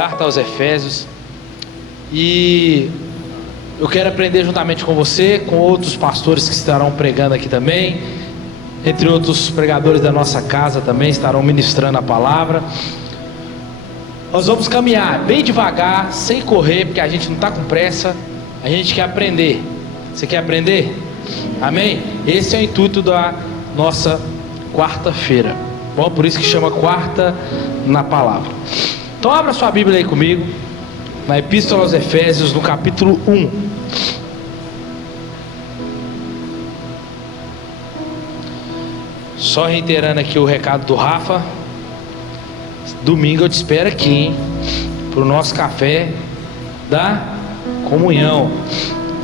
Carta aos Efésios. E eu quero aprender juntamente com você, com outros pastores que estarão pregando aqui também, entre outros pregadores da nossa casa também estarão ministrando a palavra. Nós vamos caminhar bem devagar, sem correr, porque a gente não está com pressa, a gente quer aprender. Você quer aprender? Amém? Esse é o intuito da nossa quarta-feira. Bom, por isso que chama quarta na palavra. Então abra sua Bíblia aí comigo, na Epístola aos Efésios, no capítulo 1. Só reiterando aqui o recado do Rafa. Domingo eu te espero aqui, hein? Para o nosso café da comunhão.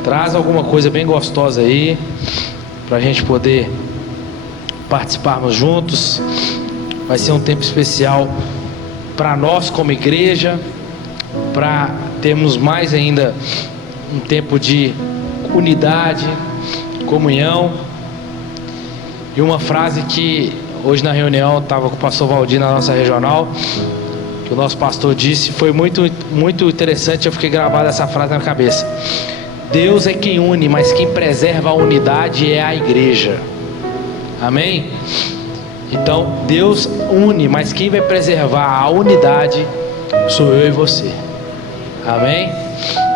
Traz alguma coisa bem gostosa aí, para a gente poder participarmos juntos. Vai ser um tempo especial para nós como igreja, para termos mais ainda um tempo de unidade, comunhão. E uma frase que hoje na reunião estava com o pastor Valdir na nossa regional, que o nosso pastor disse, foi muito interessante. Eu fiquei gravado essa frase na minha cabeça: Deus é quem une, mas quem preserva a unidade é a igreja. Amém? Então Deus une, mas quem vai preservar a unidade sou eu e você. Amém?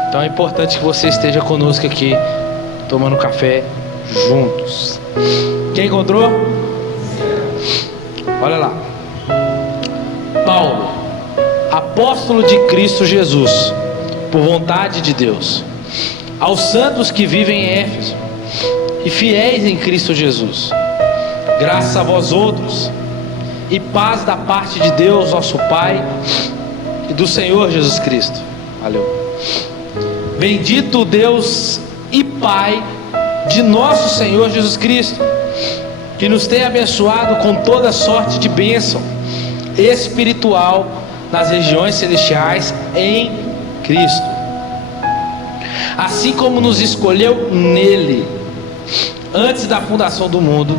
Então é importante que você esteja conosco aqui, tomando café juntos. Quem encontrou? Olha lá. Paulo, apóstolo de Cristo Jesus, por vontade de Deus, aos santos que vivem em Éfeso e fiéis em Cristo Jesus, graças a vós outros, e paz da parte de Deus nosso Pai e do Senhor Jesus Cristo. Valeu. Bendito Deus e Pai de nosso Senhor Jesus Cristo, que nos tem abençoado com toda sorte de bênção espiritual nas regiões celestiais em Cristo, assim como nos escolheu nele antes da fundação do mundo,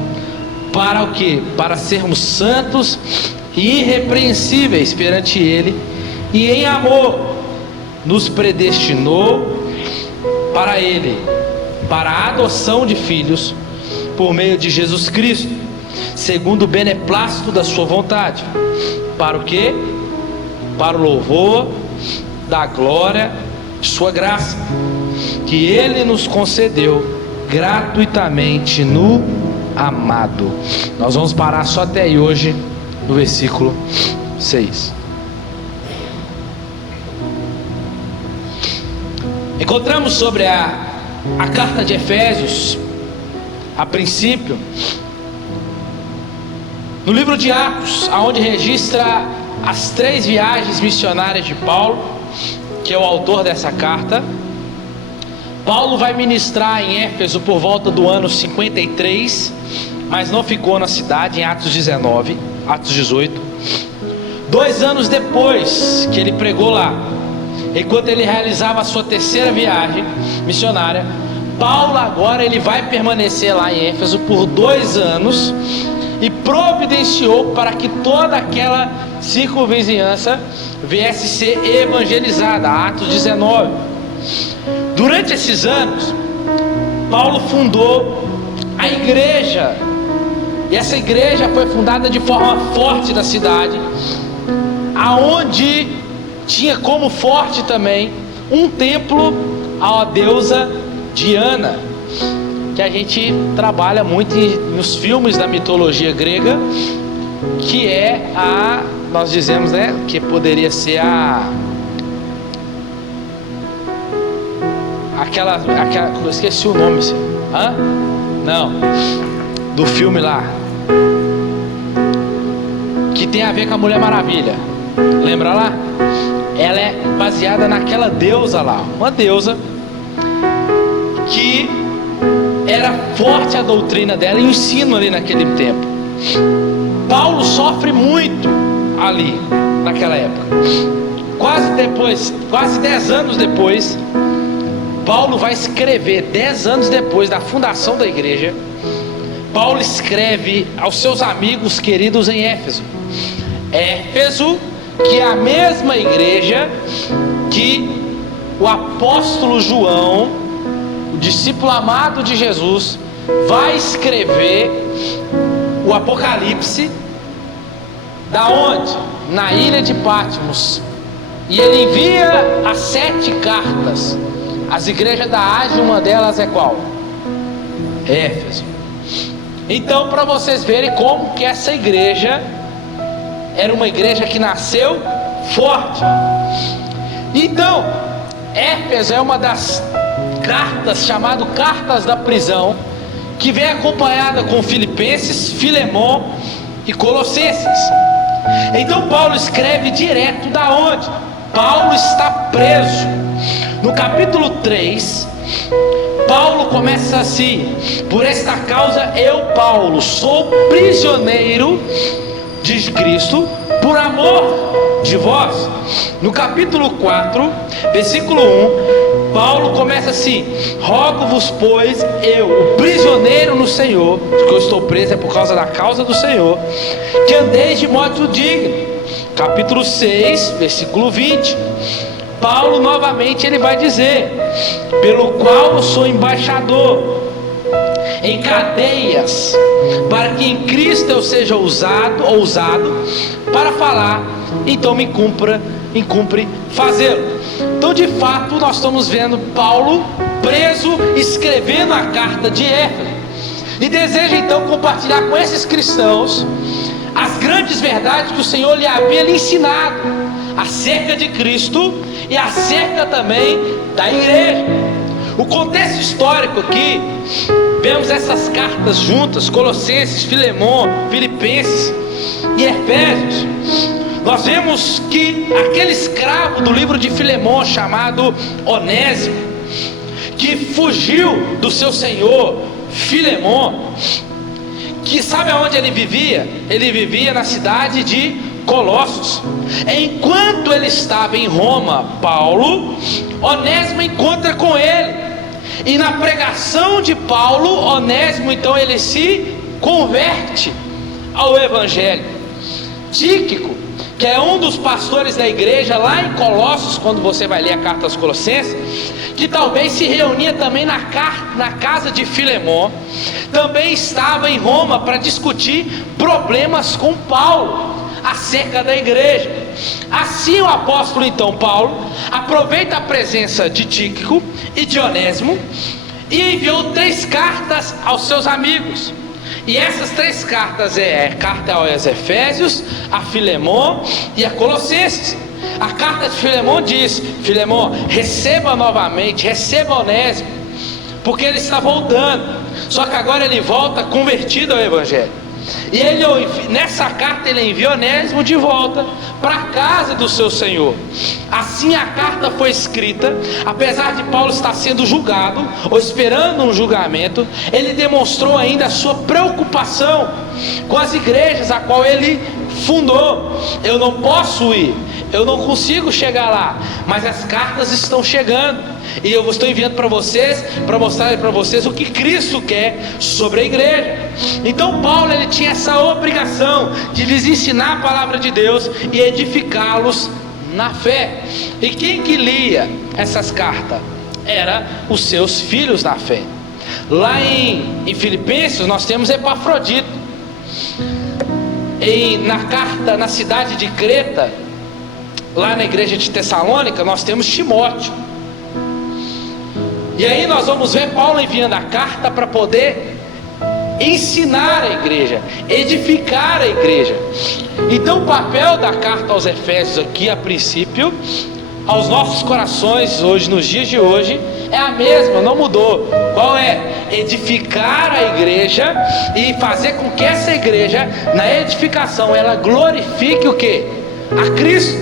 para o quê? Para sermos santos e irrepreensíveis perante ele, e em amor nos predestinou para ele, para a adoção de filhos por meio de Jesus Cristo, segundo o beneplácito da sua vontade, para o quê? Para o louvor da glória de sua graça, que ele nos concedeu gratuitamente no amado. Nós vamos parar só até aí hoje, no versículo 6. Encontramos sobre a carta de Efésios, a princípio, no livro de Atos, onde registra as 3 viagens missionárias de Paulo, que é o autor dessa carta. Paulo vai ministrar em Éfeso por volta do ano 53, mas não ficou na cidade, em Atos 19, Atos 18. 2 anos depois que ele pregou lá, enquanto ele realizava a sua 3ª viagem missionária, Paulo agora ele vai permanecer lá em Éfeso por 2 anos e providenciou para que toda aquela circunvizinhança viesse ser evangelizada. Atos 19. Durante esses anos, Paulo fundou a igreja, e essa igreja foi fundada de forma forte na cidade, aonde tinha como forte também um templo à deusa Diana, que a gente trabalha muito nos filmes da mitologia grega, que é nós dizemos, né, que poderia ser aquela, eu esqueci o nome, não, do filme lá, que tem a ver com a Mulher Maravilha, lembra lá? Ela é baseada naquela deusa lá, uma deusa que era forte a doutrina dela e o ensino ali naquele tempo. Paulo sofre muito ali naquela época. Quase 10 anos depois, Paulo vai escrever, 10 anos depois da fundação da igreja, Paulo escreve aos seus amigos queridos em Éfeso. Éfeso que é a mesma igreja que o apóstolo João, o discípulo amado de Jesus, vai escrever o Apocalipse, da onde? Na ilha de Patmos. E ele envia as 7 cartas às igrejas da Ásia. Uma delas é qual? Éfeso. Então, para vocês verem como que essa igreja era uma igreja que nasceu forte. Então, Éfeso é uma das cartas, chamado Cartas da Prisão, que vem acompanhada com Filipenses, Filemon e Colossenses. Então Paulo escreve direto da onde? Paulo está preso. No capítulo 3, Paulo começa assim: por esta causa eu, Paulo, sou prisioneiro de Cristo por amor de vós. No capítulo 4, versículo 1, Paulo começa assim: rogo-vos, pois, eu, o prisioneiro no Senhor, porque eu estou preso é por causa da causa do Senhor, que andeis de modo digno. Capítulo 6, versículo 20, Paulo novamente ele vai dizer: pelo qual eu sou embaixador em cadeias, para que em Cristo eu seja ousado para falar, então me incumpre fazê-lo. Então, de fato, nós estamos vendo Paulo preso, escrevendo a carta de Éfeso, e deseja então compartilhar com esses cristãos as grandes verdades que o Senhor lhe havia ensinado acerca de Cristo e acerca também da igreja. O contexto histórico aqui, vemos essas cartas juntas: Colossenses, Filemon, Filipenses e Efésios. Nós vemos que aquele escravo do livro de Filemon, chamado Onésimo, que fugiu do seu senhor Filemon, que sabe aonde ele vivia? Ele vivia na cidade de Colossos. Enquanto ele estava em Roma, Paulo, Onésimo encontra com ele, e na pregação de Paulo, Onésimo então ele se converte ao Evangelho. Tíquico, que é um dos pastores da igreja lá em Colossos, quando você vai ler a carta aos Colossenses, que talvez se reunia também na casa de Filemon, também estava em Roma para discutir problemas com Paulo acerca da igreja. Assim o apóstolo então Paulo aproveita a presença de Tíquico e de Onésimo e enviou 3 cartas aos seus amigos. E essas 3 cartas é a carta aos Efésios, a Filemon e a Colossenses. A carta de Filemon diz: Filemon, receba novamente, receba Onésimo, porque ele está voltando, só que agora ele volta convertido ao Evangelho. E ele, nessa carta ele enviou Onésimo de volta para a casa do seu senhor. Assim a carta foi escrita, apesar de Paulo estar sendo julgado, ou esperando um julgamento, ele demonstrou ainda a sua preocupação com as igrejas a qual ele fundou. Eu não posso ir, eu não consigo chegar lá, mas as cartas estão chegando, e eu estou enviando para vocês, para mostrar para vocês o que Cristo quer sobre a igreja. Então Paulo ele tinha essa obrigação de lhes ensinar a palavra de Deus e edificá-los na fé. E quem que lia essas cartas? Era os seus filhos na fé. Lá em Filipenses nós temos Epafrodito. Na carta na cidade de Creta, lá na igreja de Tessalônica, nós temos Timóteo. E aí nós vamos ver Paulo enviando a carta para poder ensinar a igreja, edificar a igreja. Então o papel da carta aos Efésios aqui, a princípio, aos nossos corações hoje, nos dias de hoje, é a mesma, não mudou. Qual é? Edificar a igreja e fazer com que essa igreja, na edificação, ela glorifique o quê? A Cristo.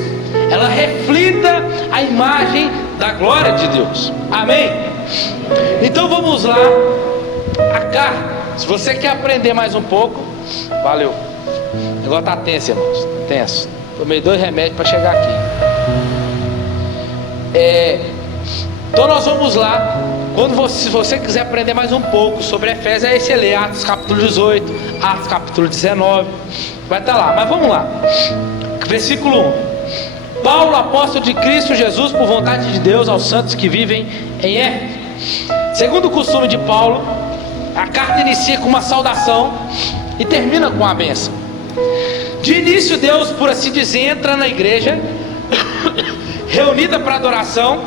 Ela reflita a imagem da glória de Deus. Amém? Então vamos lá. A carta. Se você quer aprender mais um pouco, valeu. O negócio tá tenso, irmãos. Tenso. Tomei 2 remédios para chegar aqui. Então nós vamos lá. Se você quiser aprender mais um pouco sobre Efésios, aí você lê Atos capítulo 18, Atos capítulo 19, vai estar lá. Mas vamos lá. Versículo 1. Paulo, apóstolo de Cristo Jesus, por vontade de Deus, aos santos que vivem em Éfeso. Segundo o costume de Paulo, a carta inicia com uma saudação e termina com a bênção. De início, Deus, por assim dizer, entra na igreja reunida para adoração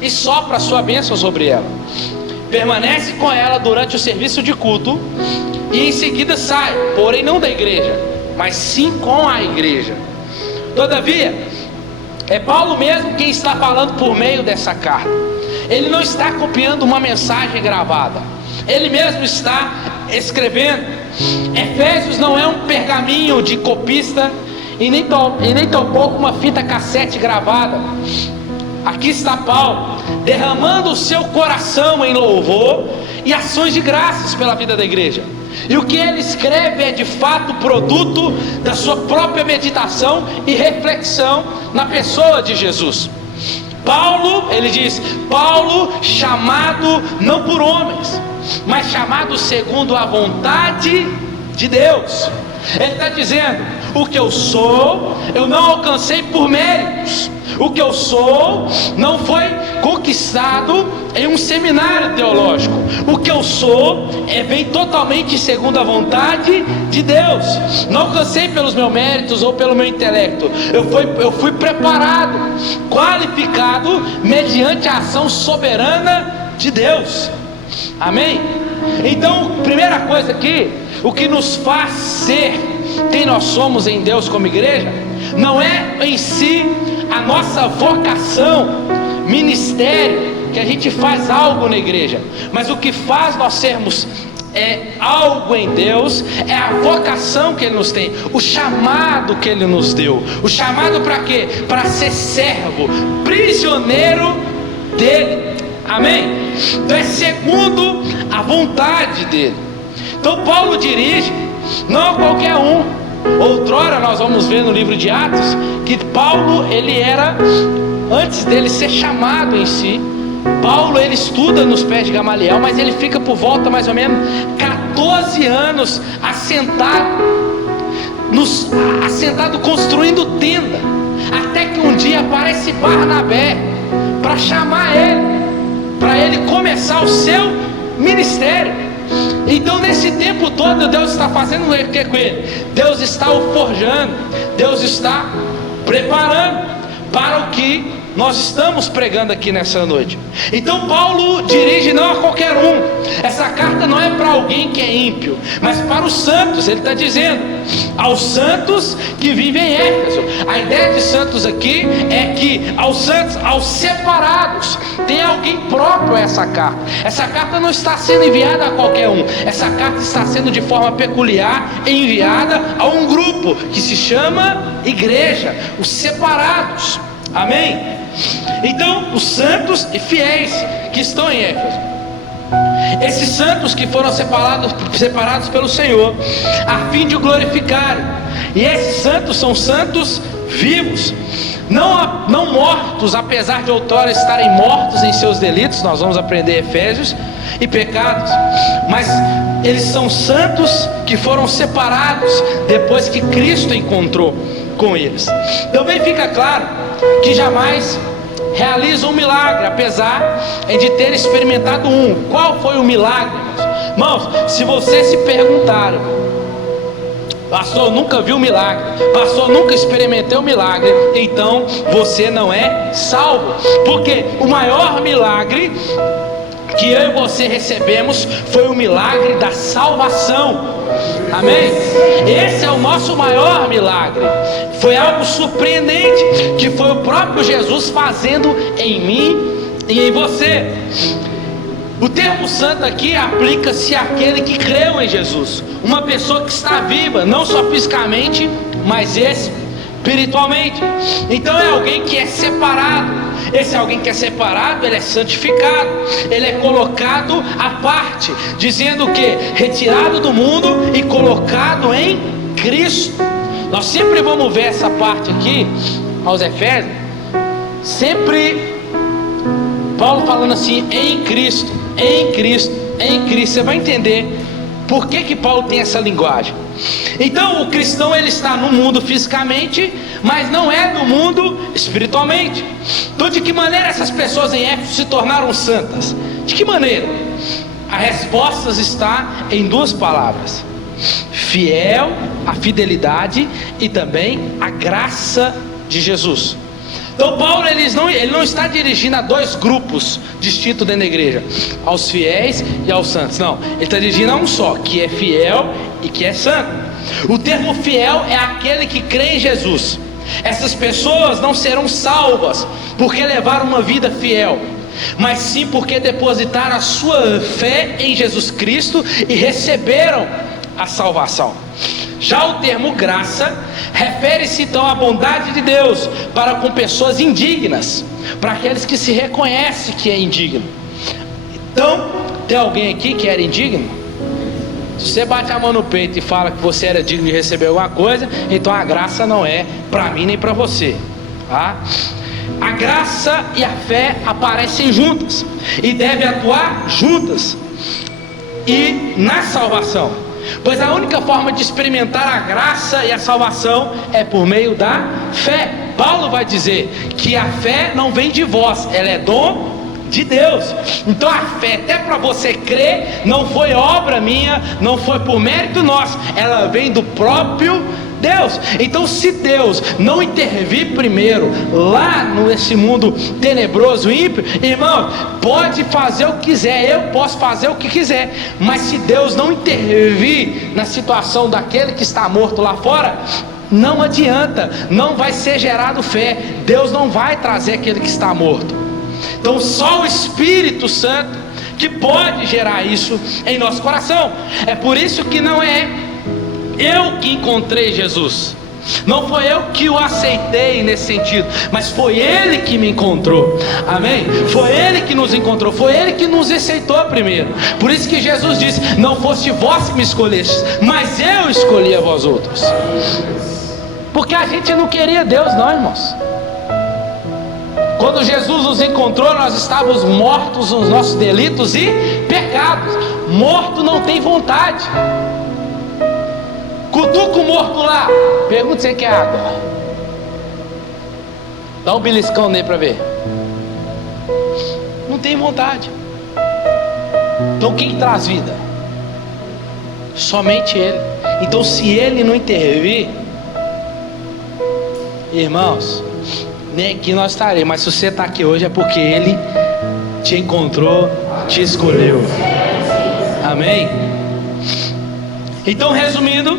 e sopra a sua bênção sobre ela. Permanece com ela durante o serviço de culto e em seguida sai, porém não da igreja, mas sim com a igreja. Todavia, é Paulo mesmo quem está falando por meio dessa carta. Ele não está copiando uma mensagem gravada, ele mesmo está escrevendo. Efésios não é um pergaminho de copista e nem tampouco uma fita cassete gravada. Aqui está Paulo derramando o seu coração em louvor e ações de graças pela vida da igreja. E o que ele escreve é de fato produto da sua própria meditação e reflexão na pessoa de Jesus. Paulo, ele diz, Paulo, chamado não por homens, mas chamado segundo a vontade de Deus. Ele está dizendo, o que eu sou, eu não alcancei por méritos. O que eu sou não foi conquistado em um seminário teológico. O que eu sou vem totalmente segundo a vontade de Deus. Não alcancei pelos meus méritos ou pelo meu intelecto. Eu fui preparado, qualificado mediante a ação soberana de Deus. Amém? Então, primeira coisa aqui, o que nos faz ser quem nós somos em Deus como igreja, não é em si a nossa vocação, ministério, que a gente faz algo na igreja, mas o que faz nós sermos algo em Deus é a vocação que Ele nos tem, o chamado que Ele nos deu. O chamado para quê? Para ser servo, prisioneiro dEle. Amém? Então é segundo a vontade dEle. Então Paulo dirige não a qualquer um. Outrora nós vamos ver no livro de Atos que Paulo, ele era, antes dele ser chamado em si, Paulo ele estuda nos pés de Gamaliel, mas ele fica por volta mais ou menos 14 anos assentado construindo tenda, até que um dia aparece Barnabé para chamar ele, para ele começar o seu ministério. Então nesse tempo todo Deus está fazendo o que com ele? Deus está o forjando, Deus está preparando para o que nós estamos pregando aqui nessa noite. Então Paulo dirige não a qualquer um. Essa carta não é para alguém que é ímpio, mas para os santos. Ele está dizendo aos santos que vivem em Éfeso. A ideia de santos aqui é que aos santos, aos separados, tem alguém próprio a essa carta. Essa carta não está sendo enviada a qualquer um. Essa carta está sendo de forma peculiar enviada a um grupo que se chama igreja, os separados. Amém? Então, os santos e fiéis que estão em Éfeso, esses santos que foram separados pelo Senhor, a fim de o glorificarem. E esses santos são santos vivos, não mortos, apesar de outrora estarem mortos em seus delitos. Nós vamos aprender Efésios, e pecados, mas eles são santos que foram separados depois que Cristo encontrou com eles. Também fica claro que jamais realizam um milagre, apesar de ter experimentado um. Qual foi o milagre, irmãos? Irmãos, se você se perguntar, pastor, nunca viu um milagre, pastor, nunca experimentei um milagre, então você não é salvo, porque o maior milagre que eu e você recebemos foi o milagre da salvação. Amém? Esse é o nosso maior milagre. Foi algo surpreendente, que foi o próprio Jesus fazendo em mim e em você. O termo santo aqui aplica-se àquele que creu em Jesus, uma pessoa que está viva, não só fisicamente, mas espiritualmente. Então é alguém que é separado. Esse alguém que é separado, ele é santificado, ele é colocado à parte, dizendo que retirado do mundo e colocado em Cristo. Nós sempre vamos ver essa parte aqui aos Efésios, sempre Paulo falando assim, em Cristo, em Cristo, em Cristo. Você vai entender Por que Paulo tem essa linguagem? Então o cristão ele está no mundo fisicamente, mas não é do mundo espiritualmente. Então de que maneira essas pessoas em Éfeso se tornaram santas? De que maneira? A resposta está em duas palavras: fiel, a fidelidade e também a graça de Jesus. Então Paulo ele não está dirigindo a dois grupos distintos dentro da igreja, aos fiéis e aos santos. Não, ele está dirigindo a um só, que é fiel e que é santo. O termo fiel é aquele que crê em Jesus. Essas pessoas não serão salvas porque levaram uma vida fiel, mas sim porque depositaram a sua fé em Jesus Cristo e receberam a salvação. Já o termo graça refere-se então à bondade de Deus para com pessoas indignas, para aqueles que se reconhecem que é indigno. Então, tem alguém aqui que era indigno? Se você bate a mão no peito e fala que você era digno de receber alguma coisa, então a graça não é para mim nem para você, tá? A graça e a fé aparecem juntas e devem atuar juntas e na salvação. Pois a única forma de experimentar a graça e a salvação é por meio da fé. Paulo vai dizer que a fé não vem de vós, ela é dom de Deus. Então a fé, até para você crer, não foi obra minha, não foi por mérito nosso, ela vem do próprio Deus. Então se Deus não intervir primeiro lá nesse mundo tenebroso, ímpio, irmão, pode fazer o que quiser, eu posso fazer o que quiser, mas se Deus não intervir na situação daquele que está morto lá fora, não adianta, não vai ser gerado fé. Deus não vai trazer aquele que está morto. Então só o Espírito Santo que pode gerar isso em nosso coração. É por isso que não é eu que encontrei Jesus, não foi eu que o aceitei nesse sentido, mas foi Ele que me encontrou, amém? Foi Ele que nos encontrou, foi Ele que nos aceitou primeiro. Por isso que Jesus disse: não foste vós que me escolhestes, mas eu escolhi a vós outros. Porque a gente não queria Deus não, irmãos. Quando Jesus nos encontrou, nós estávamos mortos nos nossos delitos e pecados. Morto não tem vontade. Cutuca o morto lá, pergunta se ele quer água, dá um beliscão nele para ver. Não tem vontade. Então quem traz vida? Somente Ele. Então se Ele não intervir, irmãos, nem aqui nós estaremos. Mas se você está aqui hoje é porque Ele te encontrou, te escolheu, amém? Então resumindo,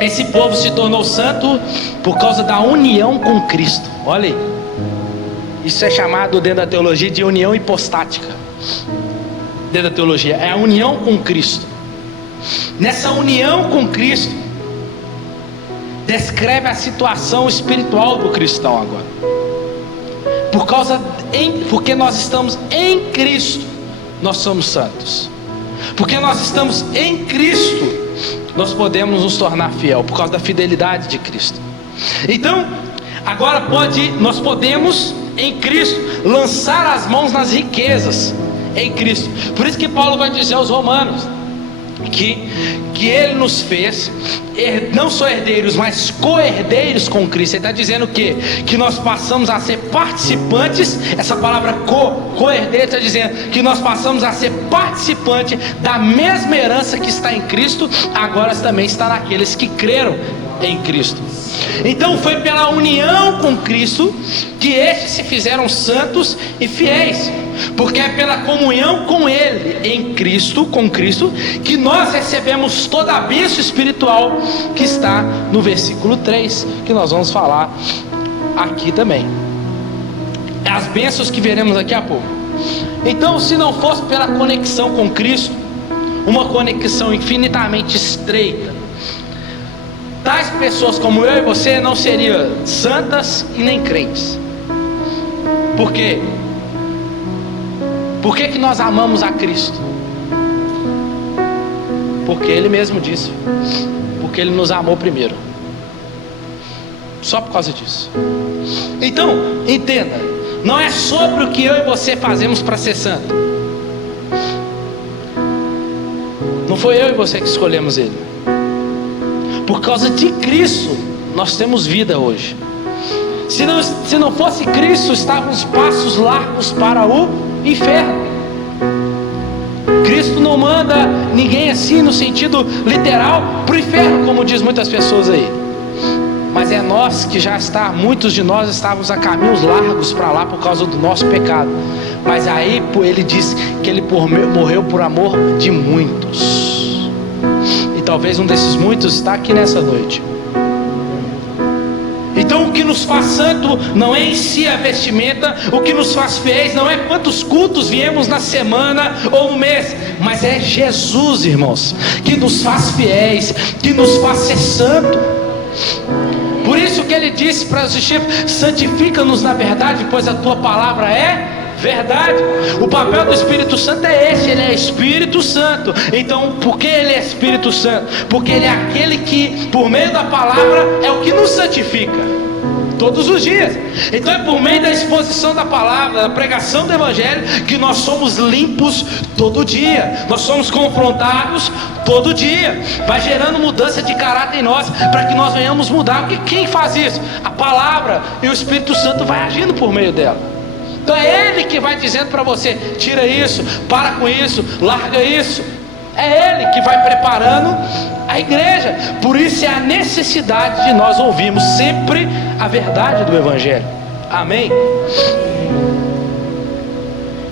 esse povo se tornou santo por causa da união com Cristo. Olha aí, isso é chamado dentro da teologia de união hipostática. Dentro da teologia é a união com Cristo. Nessa união com Cristo descreve a situação espiritual do cristão agora. Porque nós estamos em Cristo, nós somos santos. Porque nós estamos em Cristo, nós podemos nos tornar fiel por causa da fidelidade de Cristo. Então, agora nós podemos em Cristo lançar as mãos nas riquezas em Cristo. Por isso que Paulo vai dizer aos Romanos que Ele nos fez não só herdeiros, mas co-herdeiros com Cristo. Ele está dizendo que nós passamos a ser participantes. Essa palavra co-herdeiro está dizendo que nós passamos a ser participantes da mesma herança que está em Cristo, agora também está naqueles que creram em Cristo. Então foi pela união com Cristo que estes se fizeram santos e fiéis, porque é pela comunhão com Ele, em Cristo, com Cristo, que nós recebemos toda a bênção espiritual que está no versículo 3, que nós vamos falar aqui também. As bênçãos que veremos daqui a pouco. Então, se não fosse pela conexão com Cristo, uma conexão infinitamente estreita, tais pessoas como eu e você não seriam santas e nem crentes. Por quê? Por que nós amamos a Cristo? Porque Ele mesmo disse, porque Ele nos amou primeiro. Só por causa disso. Então, entenda, não é sobre o que eu e você fazemos para ser santo. foi eu e você que escolhemos Ele. Por causa de Cristo nós temos vida hoje. Se não fosse Cristo, estávamos passos largos para o inferno. Cristo não manda ninguém assim no sentido literal para o inferno, como diz muitas pessoas aí. Mas é nós que muitos de nós estávamos a caminhos largos para lá por causa do nosso pecado. Mas aí ele diz que ele morreu por amor de muitos. E talvez um desses muitos está aqui nessa noite. Então o que nos faz santo não é em si a vestimenta, o que nos faz fiéis não é quantos cultos viemos na semana ou no mês, mas é Jesus, irmãos, que nos faz fiéis, que nos faz ser santo. Por isso que ele disse para os discípulos: santifica-nos na verdade, pois a tua palavra é verdade. O papel do Espírito Santo é esse, ele é Espírito Santo. Então, por que ele é Espírito Santo? Porque ele é aquele que, por meio da palavra, é o que nos santifica todos os dias. Então é por meio da exposição da palavra, da pregação do Evangelho, que nós somos limpos todo dia. Nós somos confrontados todo dia. Vai gerando mudança de caráter em nós, para que nós venhamos mudar. Porque quem faz isso? A palavra, e o Espírito Santo vai agindo por meio dela. Então é Ele que vai dizendo para você: tira isso, para com isso, larga isso. É Ele que vai preparando a igreja. Por isso é a necessidade de nós ouvirmos sempre a verdade do Evangelho. Amém?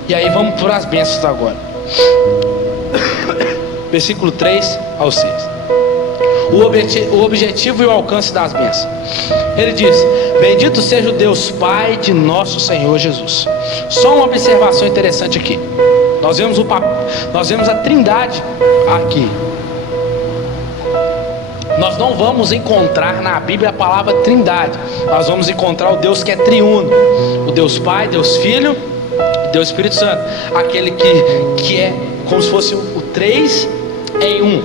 E aí vamos para as bênçãos agora. Versículo 3 ao 6. O objetivo e o alcance das bênçãos. Ele diz: bendito seja o Deus Pai de nosso Senhor Jesus. Só uma observação interessante aqui. Nós vemos a Trindade aqui. Nós não vamos encontrar na Bíblia a palavra Trindade. Nós vamos encontrar o Deus que é triuno: o Deus Pai, Deus Filho e Deus Espírito Santo. Aquele que é como se fosse o 3 em 1.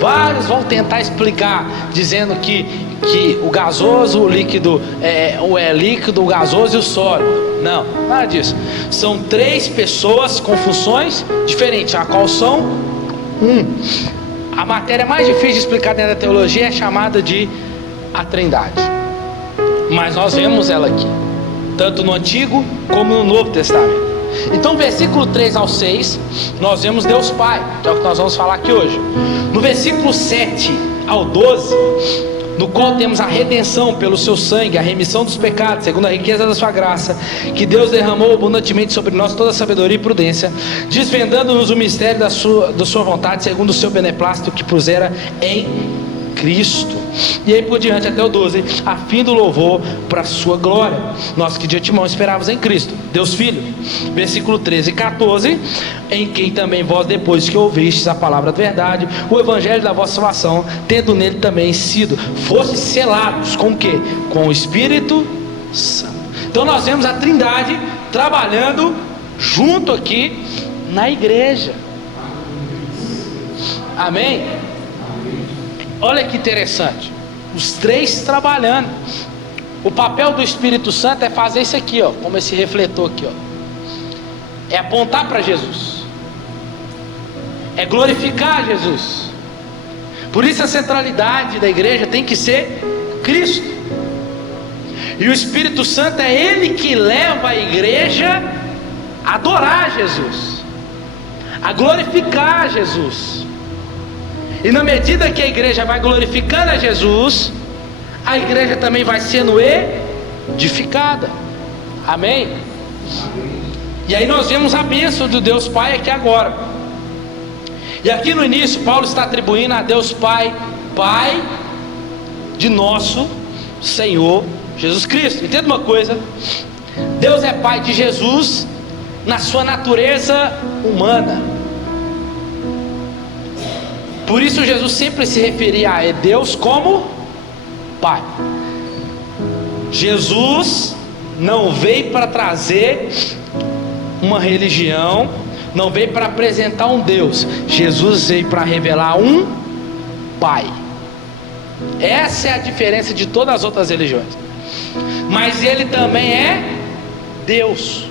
Vários vão tentar explicar, dizendo que o gasoso, o líquido é líquido, o gasoso e o sólido. Não, nada disso. São 3 pessoas com funções diferentes, a qual são A matéria mais difícil de explicar dentro da teologia é chamada de a Trindade. Mas nós vemos ela aqui, tanto no Antigo como no Novo Testamento. Então, versículo 3 ao 6, nós vemos Deus Pai, que é o que nós vamos falar aqui hoje. No versículo 7 ao 12, no qual temos a redenção pelo seu sangue, a remissão dos pecados, segundo a riqueza da sua graça, que Deus derramou abundantemente sobre nós toda a sabedoria e prudência, desvendando-nos o mistério da sua vontade, segundo o seu beneplácito que pusera em Cristo. E aí por diante até o 12, a fim do louvor para a sua glória, nós que de antemão esperávamos em Cristo, Deus Filho. Versículo 13 e 14, em quem também vós, depois que ouvistes a palavra da verdade, o evangelho da vossa salvação, tendo nele também fostes selados com o quê? Com o Espírito Santo. Então nós vemos a Trindade trabalhando junto aqui na igreja. Amém? Olha que interessante, os 3 trabalhando. O papel do Espírito Santo é fazer isso aqui, ó, como esse refletor aqui, ó. É apontar para Jesus, é glorificar Jesus. Por isso a centralidade da igreja tem que ser Cristo. E o Espírito Santo é Ele que leva a igreja a adorar Jesus, a glorificar Jesus. E na medida que a igreja vai glorificando a Jesus, a igreja também vai sendo edificada. Amém? E aí nós vemos a bênção do Deus Pai aqui agora. E aqui no início Paulo está atribuindo a Deus Pai, Pai de nosso Senhor Jesus Cristo. Entenda uma coisa: Deus é Pai de Jesus na sua natureza humana. Por isso Jesus sempre se referia a Deus como Pai. Jesus não veio para trazer uma religião, não veio para apresentar um Deus. Jesus veio para revelar um Pai. Essa é a diferença de todas as outras religiões. Mas Ele também é Deus.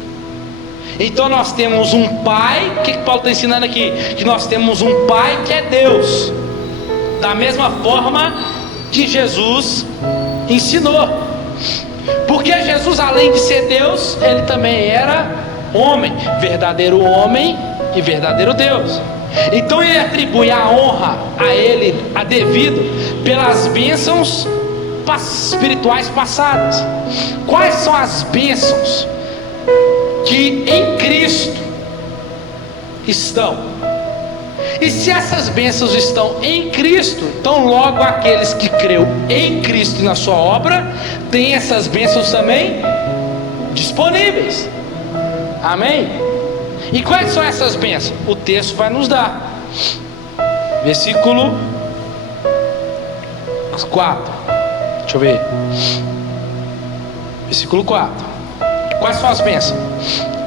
Então nós temos um Pai. O que Paulo está ensinando aqui? Que nós temos um Pai que é Deus, da mesma forma que Jesus ensinou. Porque Jesus, além de ser Deus, ele também era homem e verdadeiro Deus. Então ele atribui a honra a ele, a devido, pelas bênçãos espirituais passadas. Quais são as bênçãos que em Cristo estão? E se essas bênçãos estão em Cristo, então logo aqueles que creu em Cristo e na sua obra têm essas bênçãos também disponíveis. Amém? E quais são essas bênçãos? O texto vai nos dar. Versículo 4. Deixa eu ver. Versículo 4. Quais são as bênçãos?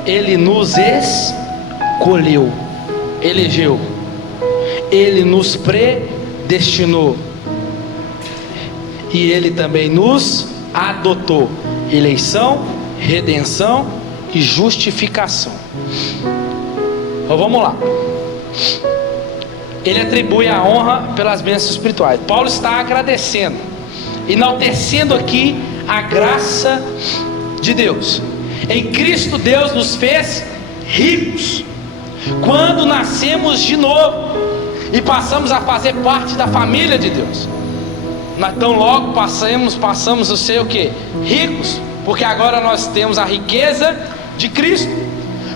Ele nos escolheu, elegeu. Ele nos predestinou. E ele também nos adotou. Eleição, redenção e justificação. Então vamos lá. Ele atribui a honra pelas bênçãos espirituais. Paulo está agradecendo, enaltecendo aqui a graça de Deus. Em Cristo Deus nos fez ricos quando nascemos de novo e passamos a fazer parte da família de Deus. Então logo passamos a ser o que? Ricos, porque agora nós temos a riqueza de Cristo.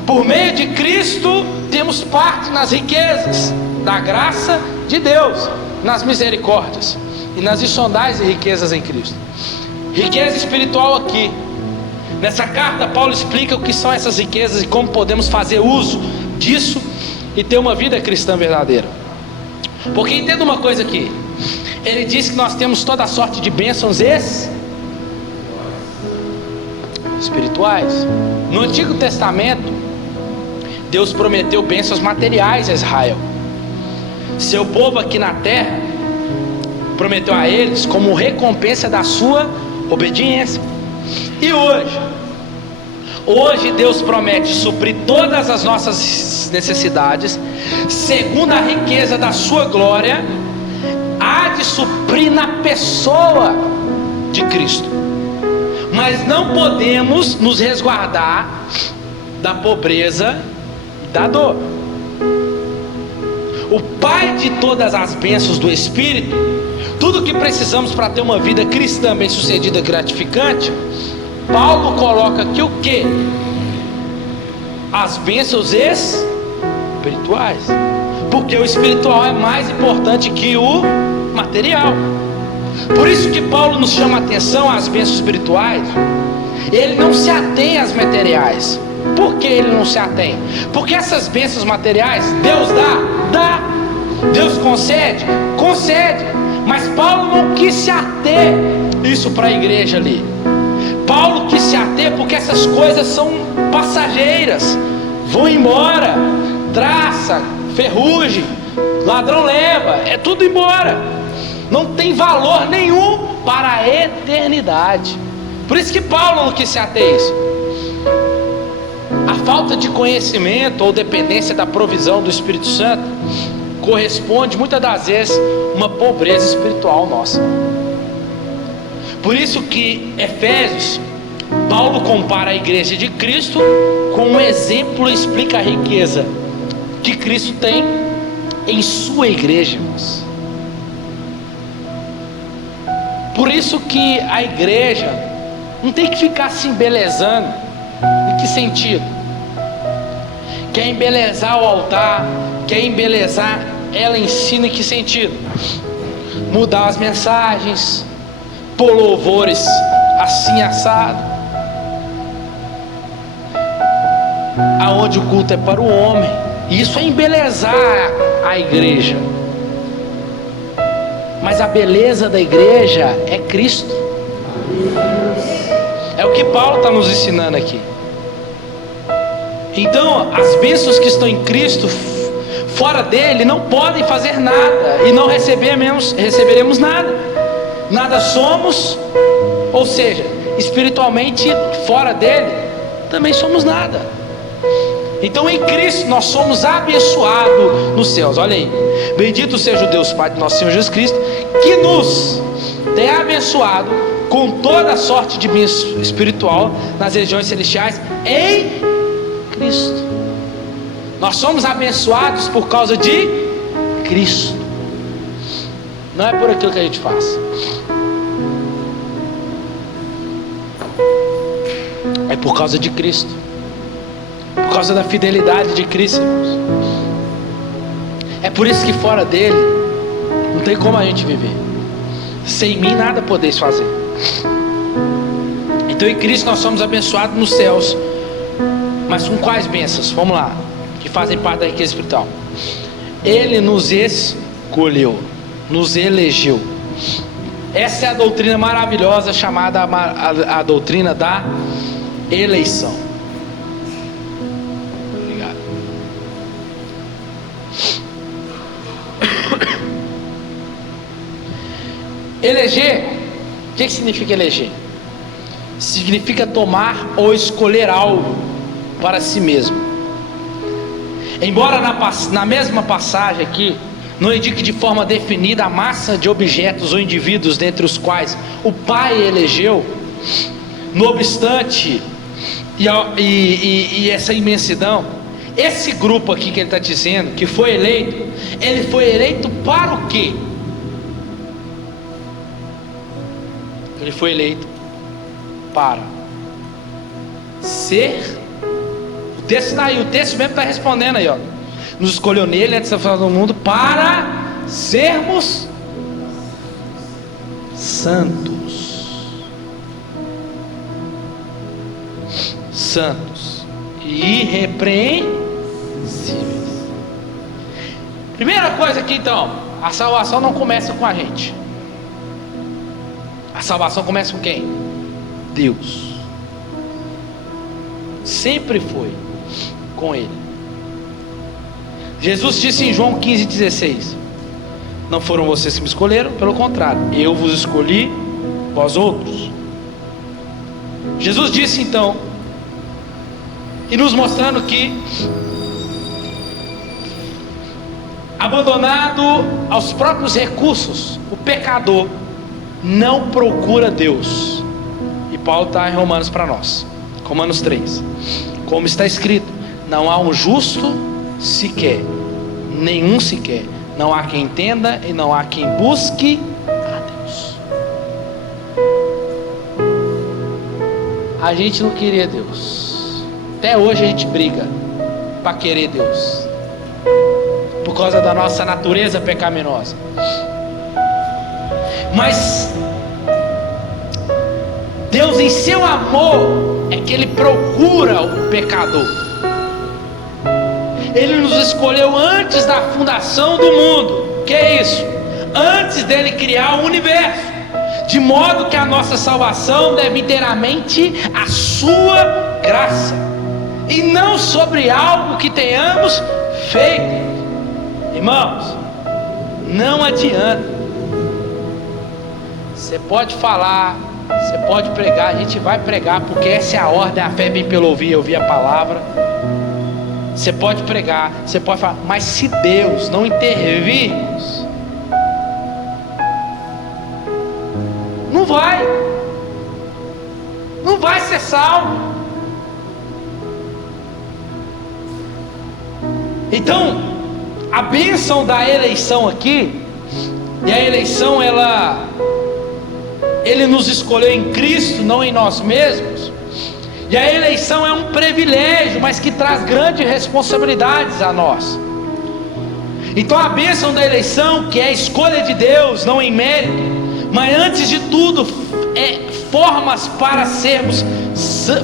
Por meio de Cristo temos parte nas riquezas da graça de Deus, nas misericórdias e nas insondáveis riquezas em Cristo. Riqueza espiritual aqui. Nessa carta Paulo explica o que são essas riquezas e como podemos fazer uso disso e ter uma vida cristã verdadeira. Porque entenda uma coisa aqui. Ele diz que nós temos toda a sorte de bênçãos espirituais. No Antigo Testamento, Deus prometeu bênçãos materiais a Israel. Seu povo aqui na terra prometeu a eles como recompensa da sua obediência. E hoje Deus promete suprir todas as nossas necessidades, segundo a riqueza da sua glória, há de suprir na pessoa de Cristo. Mas não podemos nos resguardar da pobreza e da dor. O Pai de todas as bênçãos do Espírito, tudo que precisamos para ter uma vida cristã bem sucedida e gratificante, Paulo coloca aqui o que? As bênçãos espirituais. Porque o espiritual é mais importante que o material. Por isso que Paulo nos chama a atenção às bênçãos espirituais. Ele não se atém às materiais. Por que ele não se atém? Porque essas bênçãos materiais Deus dá. Deus concede. Mas Paulo não quis se ater isso para a igreja ali. Paulo quis se ater porque essas coisas são passageiras, vão embora. Traça, ferrugem, ladrão leva, é tudo embora. Não tem valor nenhum para a eternidade. Por isso que Paulo não quis se ater a isso. A falta de conhecimento ou dependência da provisão do Espírito Santo corresponde muitas das vezes a uma pobreza espiritual nossa. Por isso que Efésios, Paulo compara a igreja de Cristo com um exemplo e explica a riqueza que Cristo tem em sua igreja, irmãos. Por isso que a igreja não tem que ficar se embelezando. Em que sentido? Quer embelezar o altar, quer embelezar ela em si, em que sentido? Mudar as mensagens, pôr louvores assim assado, aonde o culto é para o homem. Isso é embelezar a igreja. Mas a beleza da igreja é Cristo. É o que Paulo está nos ensinando aqui. Então, as bênçãos que estão em Cristo, fora dele, não podem fazer nada. E não receberemos nada. Nada somos. Ou seja, espiritualmente, fora dele, também somos nada. Então em Cristo nós somos abençoados nos céus. Olha aí, bendito seja o Deus Pai de nosso Senhor Jesus Cristo, que nos tem abençoado com toda sorte de bênção espiritual nas regiões celestiais em Cristo. Nós somos abençoados por causa de Cristo, não é por aquilo que a gente faz, é por causa de Cristo, por causa da fidelidade de Cristo, irmãos. É por isso que fora dele não tem como a gente viver. Sem mim nada podeis fazer. Então em Cristo nós somos abençoados nos céus. Mas com quais bênçãos? Vamos lá, que fazem parte da riqueza espiritual. Ele nos escolheu, nos elegeu. Essa é a doutrina maravilhosa chamada a doutrina da eleição. Obrigado. Eleger, o que significa eleger? Significa tomar ou escolher algo para si mesmo. Embora na mesma passagem aqui não indique de forma definida a massa de objetos ou indivíduos dentre os quais o Pai elegeu, não obstante e essa imensidão, esse grupo aqui que ele está dizendo que foi eleito, ele foi eleito para o quê? Ele foi eleito para ser. O texto está aí, o texto mesmo está respondendo aí, ó. Nos escolheu nele antes da fundação do mundo para sermos santos. Santos e irrepreensíveis. Primeira coisa aqui então, a salvação não começa com a gente. A salvação começa com quem? Deus. Sempre foi com Ele. Jesus disse em João 15,16: não foram vocês que me escolheram, pelo contrário, eu vos escolhi, vós outros. Jesus disse então, e nos mostrando que, abandonado aos próprios recursos, o pecador não procura Deus. E Paulo está em Romanos para nós, Romanos 3, como está escrito: não há um justo sequer, nenhum sequer, não há quem entenda e não há quem busque a Deus. A gente não queria Deus, até hoje a gente briga para querer Deus, por causa da nossa natureza pecaminosa. Mas Deus, em seu amor, é que Ele procura o pecador. Ele nos escolheu antes da fundação do mundo. Que é isso? Antes dele criar o universo, de modo que a nossa salvação deve inteiramente a sua graça, e não sobre algo que tenhamos feito. Irmãos, não adianta. Você pode falar, você pode pregar, a gente vai pregar, porque essa é a ordem. A fé vem pelo ouvir a palavra. Você pode pregar, você pode falar, mas se Deus não intervir, não vai ser salvo. Então, a bênção da eleição aqui, e a eleição Ele nos escolheu em Cristo, não em nós mesmos. E a eleição é um privilégio, mas que traz grandes responsabilidades a nós. Então a bênção da eleição, que é a escolha de Deus, não em mérito, mas antes de tudo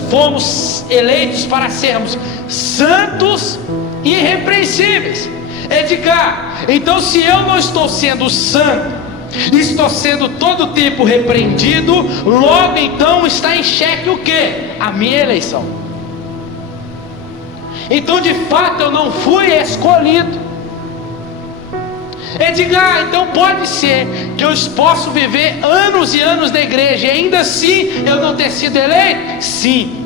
fomos eleitos para sermos santos e irrepreensíveis. Edgar, então se eu não estou sendo santo, estou sendo todo o tempo repreendido, logo então está em xeque o que? A minha eleição. Então de fato eu não fui escolhido. Edgar, então pode ser que eu possa viver anos e anos na igreja e ainda assim eu não ter sido eleito? Sim.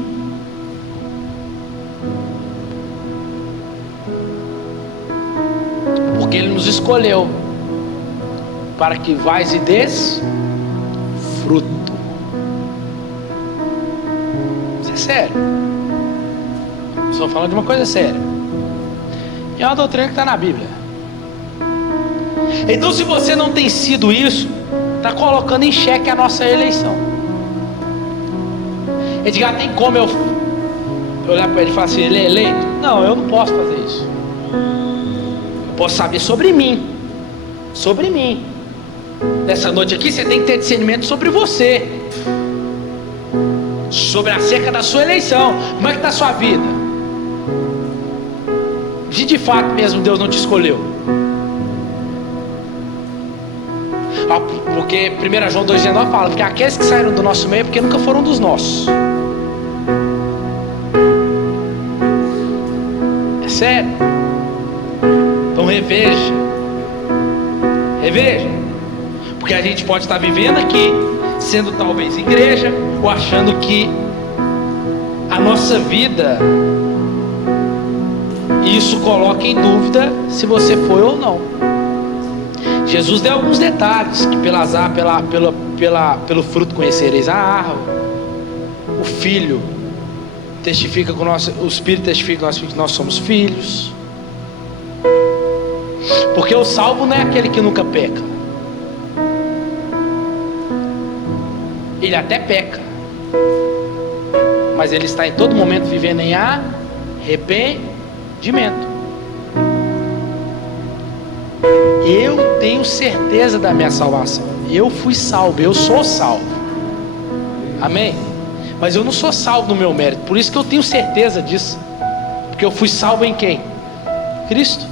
Porque Ele nos escolheu para que vais e des fruto. Isso é sério. Estou falando de uma coisa séria. E é uma doutrina que está na Bíblia. Então, se você não tem sido isso, está colocando em xeque a nossa eleição. Edgar, tem como eu olhar para ele e falar assim, ele é eleito? Não, eu não posso fazer isso. Eu posso saber sobre mim. Sobre mim. Nessa noite aqui, você tem que ter discernimento sobre você. Sobre acerca da sua eleição. Como é que está a sua vida? Se de fato mesmo Deus não te escolheu. Porque 1 João 2,19 fala, porque aqueles que saíram do nosso meio, porque nunca foram dos nossos. É sério. Então reveja. Porque a gente pode estar vivendo aqui, sendo talvez igreja, ou achando que a nossa vida, isso coloca em dúvida se você foi ou não. Jesus deu alguns detalhes, que pelo fruto conhecereis a árvore. O Filho testifica com o Espírito testifica com que nós somos filhos. Porque o salvo não é aquele que nunca peca. Ele até peca, mas ele está em todo momento vivendo em arrependimento. Eu tenho certeza da minha salvação. Eu fui salvo, eu sou salvo. Amém? Mas eu não sou salvo no meu mérito. Por isso que eu tenho certeza disso. Porque eu fui salvo em quem? Cristo.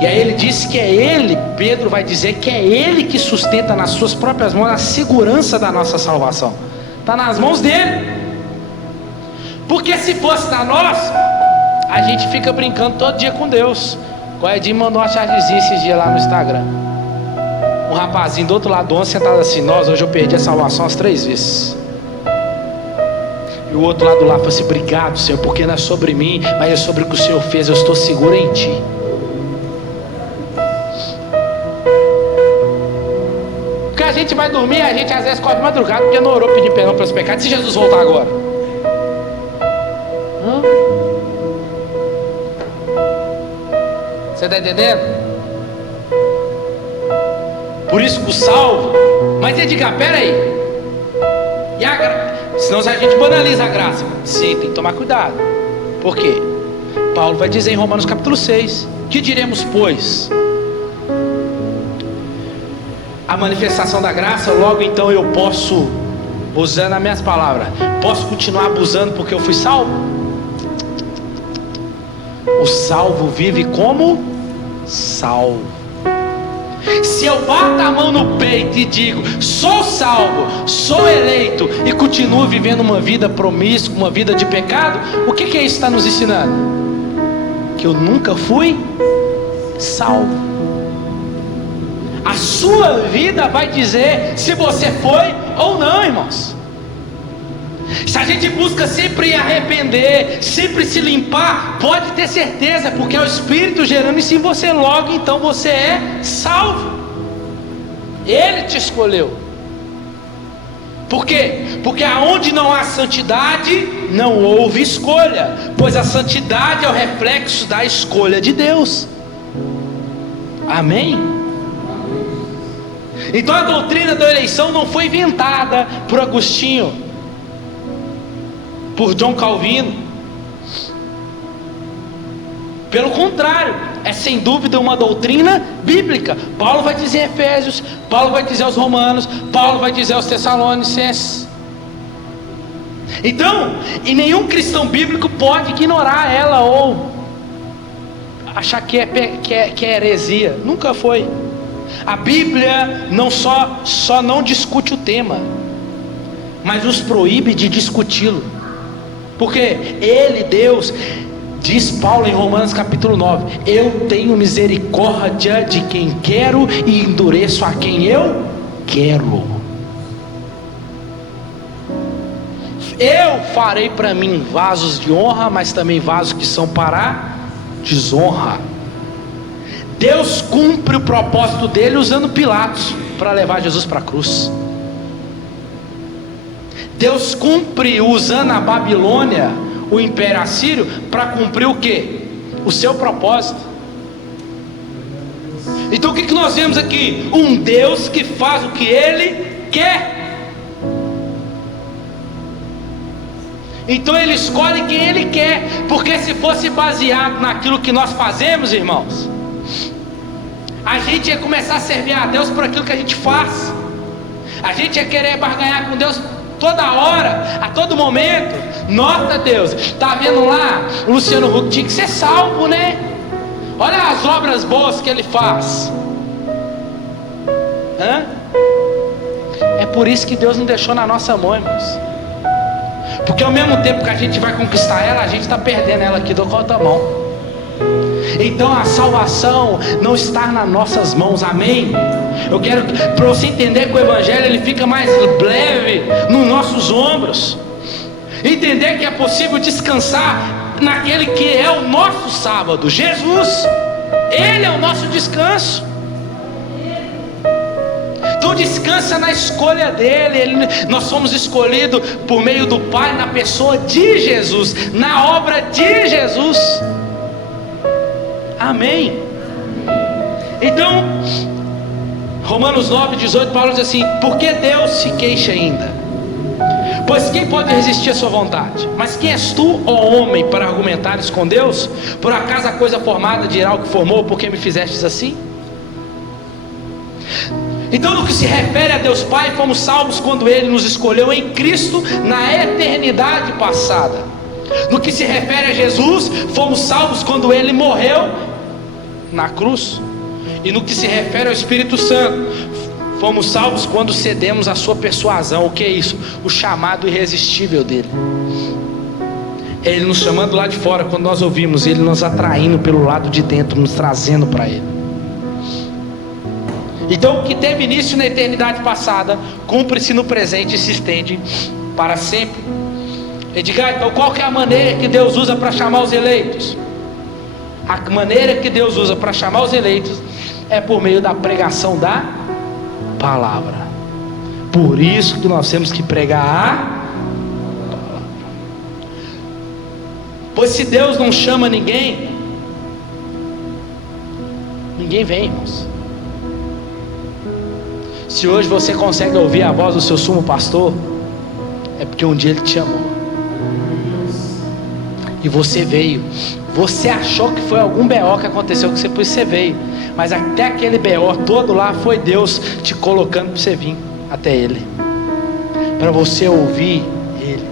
E aí ele disse que é Ele, Pedro vai dizer que é Ele que sustenta nas suas próprias mãos a segurança da nossa salvação. Está nas mãos dele. Porque se fosse na nossa, a gente fica brincando todo dia com Deus. O Edinho mandou uma chargezinha esses dias lá no Instagram. Um rapazinho do outro lado do ônibus sentado assim, hoje eu perdi a salvação as 3 vezes. E o outro lado lá falou assim, obrigado Senhor, porque não é sobre mim, mas é sobre o que o Senhor fez, eu estou seguro em Ti. Porque a gente vai dormir, a gente às vezes corre de madrugada, porque não orou pedir perdão pelos pecados. Se Jesus voltar agora, você está entendendo? Por isso que o salvo, mas Edgar, peraí, e a graça? Senão a gente banaliza a graça. Sim, tem que tomar cuidado. Por quê? Paulo vai dizer em Romanos capítulo 6, que diremos pois? A manifestação da graça, logo então eu posso, usando as minhas palavras, posso continuar abusando porque eu fui salvo? O salvo vive como salvo. Se eu bato a mão no peito e digo, sou salvo, sou eleito, e continuo vivendo uma vida promíscua, uma vida de pecado, o que isso está nos ensinando? Que eu nunca fui salvo. A sua vida vai dizer se você foi ou não, irmãos. Se a gente busca sempre arrepender, sempre se limpar, pode ter certeza, porque é o Espírito gerando isso em você, logo então você é salvo. Ele te escolheu. Por quê? Porque aonde não há santidade, não houve escolha, pois a santidade é o reflexo da escolha de Deus. Amém? Então a doutrina da eleição não foi inventada por Agostinho, por John Calvino. Pelo contrário, é sem dúvida uma doutrina bíblica. Paulo vai dizer em Efésios, Paulo vai dizer aos Romanos, Paulo vai dizer aos Tessalonicenses. Então, e nenhum cristão bíblico pode ignorar ela ou achar que é heresia. Nunca foi. A Bíblia não só não discute o tema, mas nos proíbe de discuti-lo. Porque Ele, Deus, diz Paulo em Romanos capítulo 9, eu tenho misericórdia de quem quero e endureço a quem eu quero. Eu farei para mim vasos de honra, mas também vasos que são para desonra. Deus cumpre o propósito dele usando Pilatos para levar Jesus para a cruz. Deus cumpre usando a Babilônia, o Império Assírio, para cumprir o quê? O seu propósito. Então o que nós vemos aqui? Um Deus que faz o que Ele quer. Então Ele escolhe quem Ele quer, porque se fosse baseado naquilo que nós fazemos, irmãos, a gente ia começar a servir a Deus por aquilo que a gente faz. A gente ia querer barganhar com Deus toda hora, a todo momento. Nota, Deus, tá vendo lá o Luciano Huck tinha que ser salvo, né? Olha as obras boas que ele faz. É por isso que Deus não deixou na nossa mão, irmãos. Porque ao mesmo tempo que a gente vai conquistar ela, a gente está perdendo ela aqui do outra mão. Então a salvação não está nas nossas mãos, amém? Eu quero, para você entender que o Evangelho ele fica mais leve nos nossos ombros. Entender que é possível descansar naquele que é o nosso sábado, Jesus. Ele é o nosso descanso. Então descansa na escolha dele. Nós somos escolhidos por meio do Pai, na pessoa de Jesus, na obra de Jesus. Amém. Então Romanos 9:18, Paulo diz assim: por que Deus se queixa ainda? Pois quem pode resistir à sua vontade? Mas quem és tu, ó homem, para argumentares com Deus? Por acaso a coisa formada dirá o que formou, porque me fizestes assim? Então no que se refere a Deus Pai, fomos salvos quando Ele nos escolheu em Cristo na eternidade passada. No que se refere a Jesus, fomos salvos quando Ele morreu na cruz. E no que se refere ao Espírito Santo, fomos salvos quando cedemos à sua persuasão. O que é isso? O chamado irresistível dele. Ele nos chamando lá de fora, quando nós ouvimos, Ele nos atraindo pelo lado de dentro, nos trazendo para Ele. Então o que teve início na eternidade passada, cumpre-se no presente e se estende para sempre. Edgar, então qual que é a maneira que Deus usa para chamar os eleitos? A maneira que Deus usa para chamar os eleitos é por meio da pregação da palavra. Por isso que nós temos que pregar a palavra. Pois se Deus não chama ninguém, ninguém vem, irmãos. Se hoje você consegue ouvir a voz do seu sumo pastor, é porque um dia ele te chamou e você veio. Você achou que foi algum BO que aconteceu com você, por isso você veio. Mas até aquele BO todo lá foi Deus te colocando para você vir até Ele, para você ouvir Ele.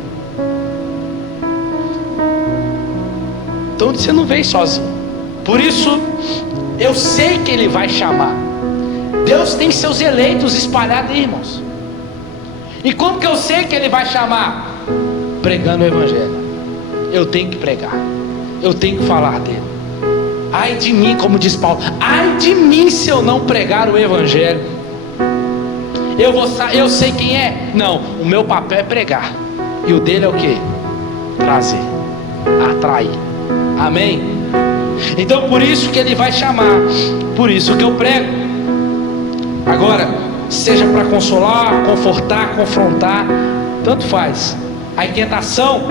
Então você não veio sozinho. Por isso eu sei que Ele vai chamar. Deus tem seus eleitos espalhados, irmãos. E como que eu sei que Ele vai chamar? Pregando o Evangelho. Eu tenho que pregar, eu tenho que falar dele. Ai de mim, como diz Paulo, ai de mim se eu não pregar o Evangelho. Eu sei quem é? Não, o meu papel é pregar. E o dele é o que? Trazer, atrair. Amém? Então por isso que Ele vai chamar, por isso que eu prego. Agora, seja para consolar, confortar, confrontar, tanto faz. A inquietação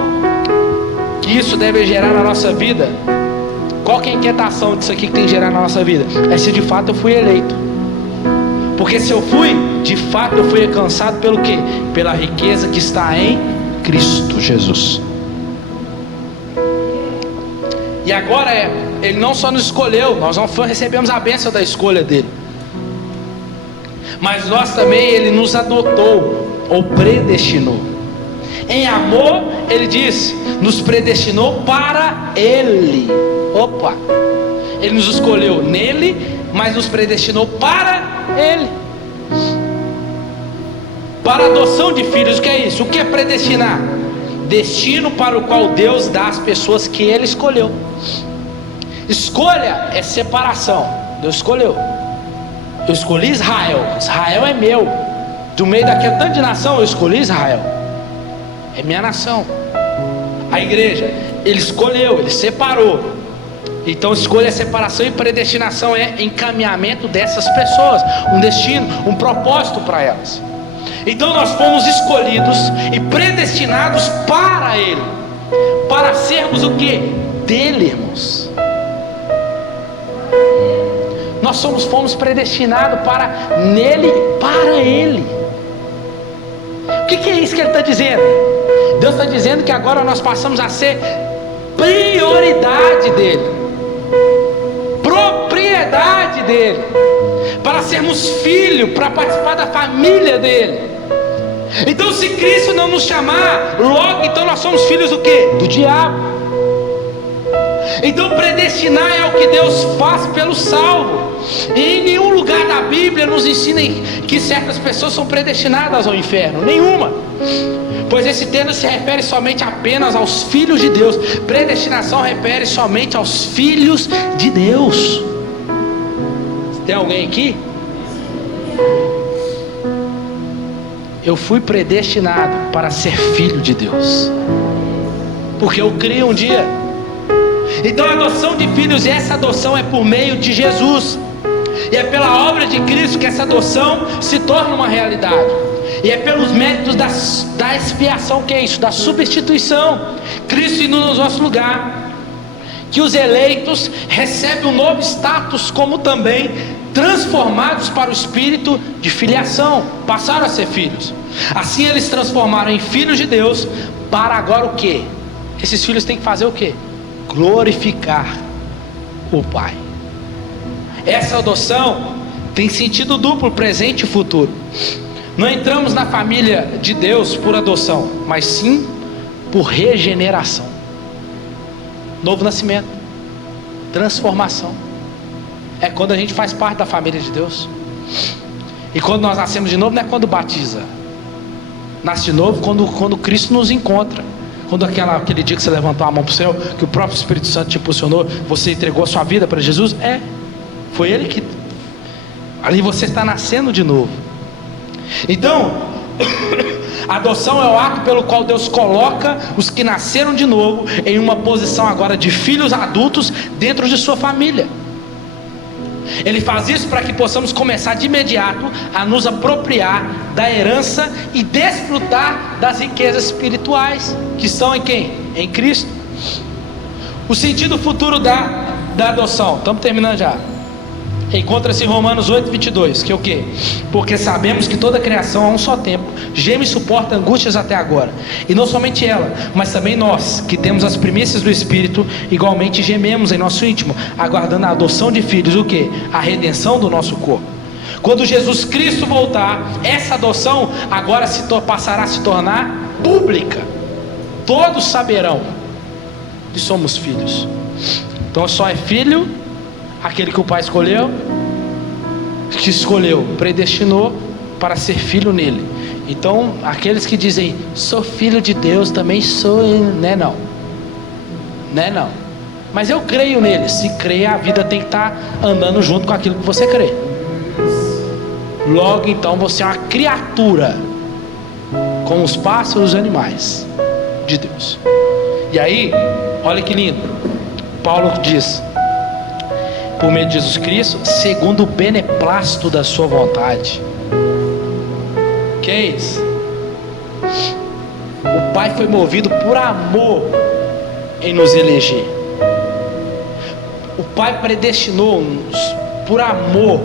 que isso deve gerar na nossa vida, qual que é a inquietação disso aqui que tem que gerar na nossa vida? É se de fato eu fui eleito. Porque se eu fui, de fato eu fui alcançado pelo quê? Pela riqueza que está em Cristo Jesus. E agora Ele não só nos escolheu, nós não recebemos a bênção da escolha dele, mas nós também, Ele nos adotou, ou predestinou. Em amor, Ele diz, nos predestinou para Ele. Opa! Ele nos escolheu nele, mas nos predestinou para Ele. Para a adoção de filhos. O que é isso? O que é predestinar? Destino para o qual Deus dá às pessoas que Ele escolheu. Escolha é separação. Deus escolheu. Eu escolhi Israel. Israel é meu. Do meio daquela tanta de nação, eu escolhi Israel. É minha nação. A igreja, Ele escolheu, Ele separou. Então escolha, separação e predestinação é encaminhamento dessas pessoas, um destino, um propósito para elas. Então nós fomos escolhidos e predestinados para Ele, para sermos o que? Dele, irmãos. Nós fomos predestinados para nele e para Ele. O que é isso que Ele está dizendo? Deus está dizendo que agora nós passamos a ser prioridade dEle, propriedade dEle, para sermos filhos, para participar da família dEle. Então se Cristo não nos chamar, logo então nós somos filhos do quê? Do diabo. Então predestinar é o que Deus faz pelo salvo. E em nenhum lugar da Bíblia nos ensina que certas pessoas são predestinadas ao inferno, nenhuma. Pois esse termo se refere somente apenas aos filhos de Deus. Predestinação refere somente aos filhos de Deus. Tem alguém aqui? Eu fui predestinado para ser filho de Deus, porque eu criei um dia. Então a adoção de filhos, e essa adoção é por meio de Jesus, e é pela obra de Cristo que essa adoção se torna uma realidade. E é pelos méritos da expiação, que é isso? Da substituição. Cristo indo no nosso lugar, que os eleitos recebem um novo status, como também transformados para o espírito de filiação, passaram a ser filhos. Assim eles transformaram em filhos de Deus, para agora o que? Esses filhos têm que fazer o que? Glorificar o Pai. Essa adoção tem sentido duplo, presente e futuro. Não entramos na família de Deus por adoção, mas sim por regeneração, novo nascimento, transformação. É quando a gente faz parte da família de Deus. E quando nós nascemos de novo, não é quando batiza. Nasce de novo quando Cristo nos encontra. Quando aquele dia que você levantou a mão para o céu, que o próprio Espírito Santo te impulsionou, você entregou a sua vida para Jesus. Foi Ele que... ali você está nascendo de novo. Então, a adoção é o ato pelo qual Deus coloca os que nasceram de novo em uma posição agora de filhos adultos dentro de sua família. Ele faz isso para que possamos começar de imediato a nos apropriar da herança e desfrutar das riquezas espirituais que estão em quem? Em Cristo. O sentido futuro da adoção, estamos terminando já. Encontra-se em Romanos 8:22, que é o que? Porque sabemos que toda a criação a um só tempo geme e suporta angústias até agora. E não somente ela, mas também nós, que temos as primícias do Espírito, igualmente gememos em nosso íntimo, aguardando a adoção de filhos, o que? A redenção do nosso corpo. Quando Jesus Cristo voltar, essa adoção agora passará a se tornar pública. Todos saberão que somos filhos. Então só é filho aquele que o Pai escolheu, predestinou para ser filho nele. Então aqueles que dizem sou filho de Deus, também sou, né? Não, mas eu creio nele. Se crê, a vida tem que estar andando junto com aquilo que você crê. Logo então você é uma criatura, como os pássaros e os animais de Deus. E aí, olha que lindo, Paulo diz: por meio de Jesus Cristo, segundo o beneplácito da sua vontade. Que é isso? O Pai foi movido por amor em nos eleger. O Pai predestinou-nos por amor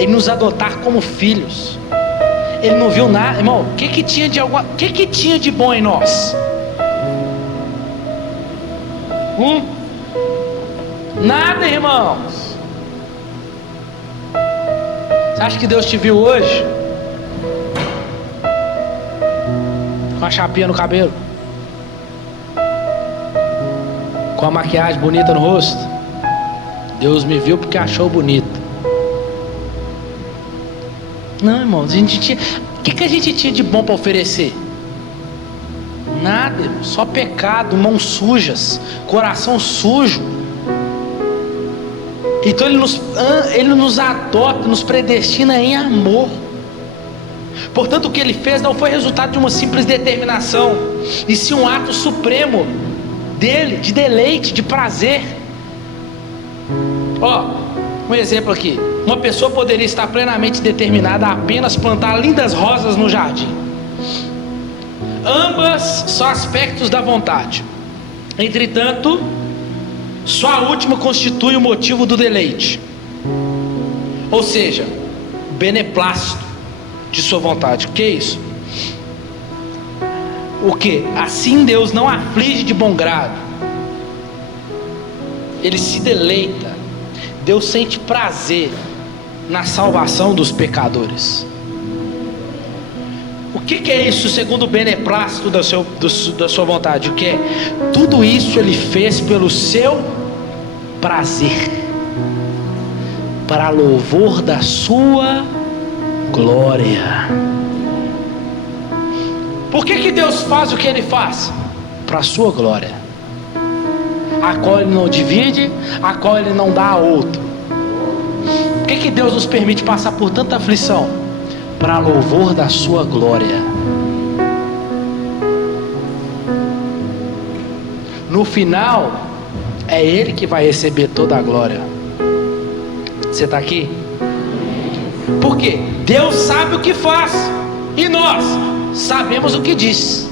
em nos adotar como filhos. Ele não viu nada, irmão. O que tinha de bom em nós? Nada, irmãos. Você acha que Deus te viu hoje com a chapinha no cabelo, com a maquiagem bonita no rosto? Deus me viu porque achou bonito. Não, irmãos, a gente tinha... O que a gente tinha de bom para oferecer? Nada, irmão. Só pecado, mãos sujas, coração sujo. Então Ele nos adota, nos predestina em amor. Portanto, o que Ele fez não foi resultado de uma simples determinação, e sim um ato supremo dele, de deleite, de prazer. Ó, um exemplo aqui. Uma pessoa poderia estar plenamente determinada a apenas plantar lindas rosas no jardim. Ambas são aspectos da vontade. Entretanto, só a última constitui o motivo do deleite, ou seja, beneplácito de sua vontade. O que é isso? O que? Assim Deus não aflige de bom grado, Ele se deleita. Deus sente prazer na salvação dos pecadores. O que é isso segundo o beneplácito da sua vontade? O que é? Tudo isso Ele fez pelo seu prazer, para louvor da sua glória. Por que Deus faz o que Ele faz? Para a sua glória, a qual Ele não divide, a qual Ele não dá a outro. Por que Deus nos permite passar por tanta aflição? Para louvor da sua glória. No final, é Ele que vai receber toda a glória. Você está aqui? Por quê? Deus sabe o que faz, e nós sabemos o que diz.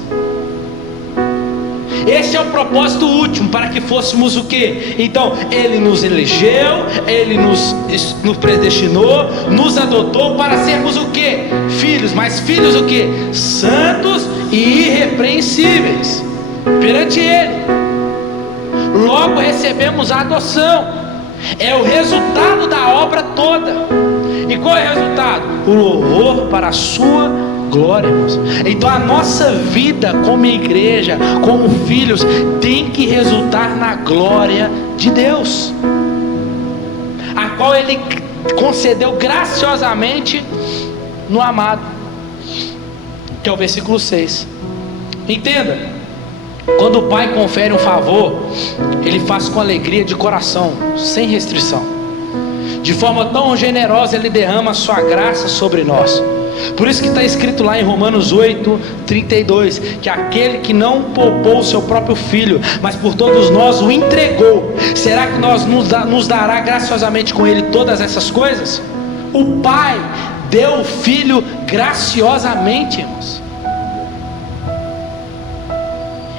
Esse é o propósito último, para que fôssemos o quê? Então, Ele nos elegeu, Ele nos predestinou, nos adotou para sermos o quê? Filhos, mas filhos o quê? Santos e irrepreensíveis perante Ele. Logo recebemos a adoção. É o resultado da obra toda. E qual é o resultado? O louvor para a sua glória, irmãos. Então a nossa vida como igreja, como filhos, tem que resultar na glória de Deus, a qual Ele concedeu graciosamente no amado, que é o versículo 6. Entenda, quando o Pai confere um favor, Ele faz com alegria de coração, sem restrição. De forma tão generosa Ele derrama a sua graça sobre nós. Por isso que está escrito lá em Romanos 8:32, que aquele que não poupou o seu próprio filho, mas por todos nós o entregou, será que nos dará graciosamente com Ele todas essas coisas? O Pai deu o Filho graciosamente, irmãos.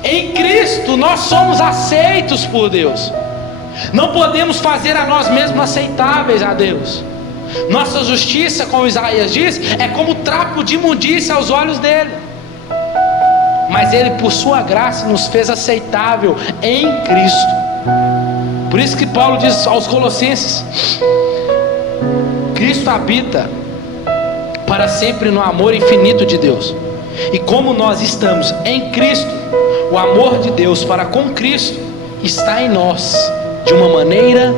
Em Cristo nós somos aceitos por Deus. Não podemos fazer a nós mesmos aceitáveis a Deus. Nossa justiça, como Isaías diz, é como trapo de imundícia aos olhos dele. Mas Ele, por sua graça, nos fez aceitável em Cristo. Por isso que Paulo diz aos Colossenses: Cristo habita para sempre no amor infinito de Deus. E como nós estamos em Cristo, o amor de Deus para com Cristo está em nós de uma maneira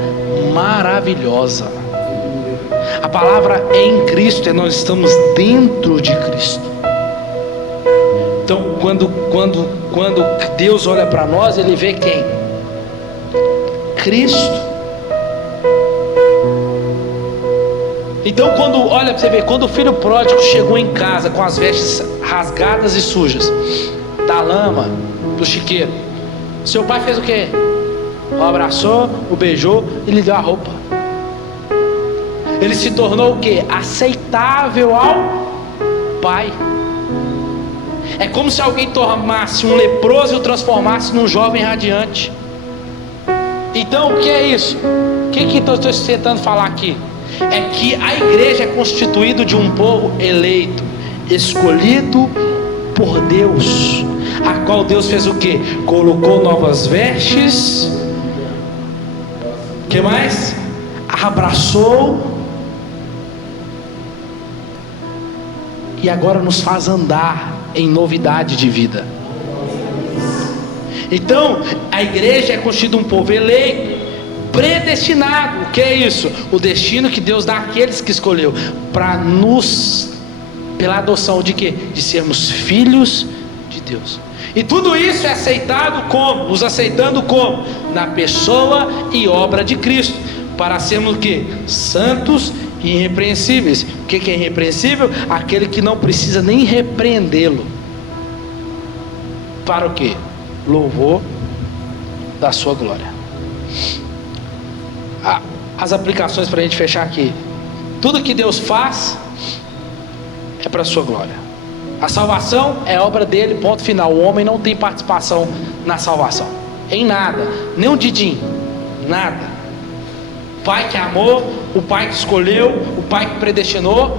maravilhosa. A palavra em Cristo é nós estamos dentro de Cristo. Então quando Deus olha para nós, Ele vê quem? Cristo. Então olha para você ver, quando o filho pródigo chegou em casa com as vestes rasgadas e sujas da lama, do chiqueiro, seu pai fez o quê? O abraçou, o beijou e lhe deu a roupa. Ele se tornou o quê? Aceitável ao Pai. É como se alguém tomasse um leproso e o transformasse num jovem radiante. Então o que é isso? O que estou tentando falar aqui? É que a igreja é constituída de um povo eleito, escolhido por Deus, a qual Deus fez o quê? Colocou novas vestes. O que mais? Abraçou. E agora nos faz andar em novidade de vida. Então a igreja é constituída um povo eleito, predestinado. O que é isso? O destino que Deus dá àqueles que escolheu, para nos, pela adoção de quê? De sermos filhos de Deus. E tudo isso é aceitado como? Nos aceitando como? Na pessoa e obra de Cristo, para sermos o quê? Santos e irrepreensíveis. O que é irrepreensível? Aquele que não precisa nem repreendê-lo. Para o quê? Louvor da sua glória. as aplicações para a gente fechar aqui. Tudo que Deus faz é para a sua glória. A salvação é obra dele, ponto final. O homem não tem participação na salvação, em nada, nem um didim, nada. O Pai que amou, o Pai que escolheu, o Pai que predestinou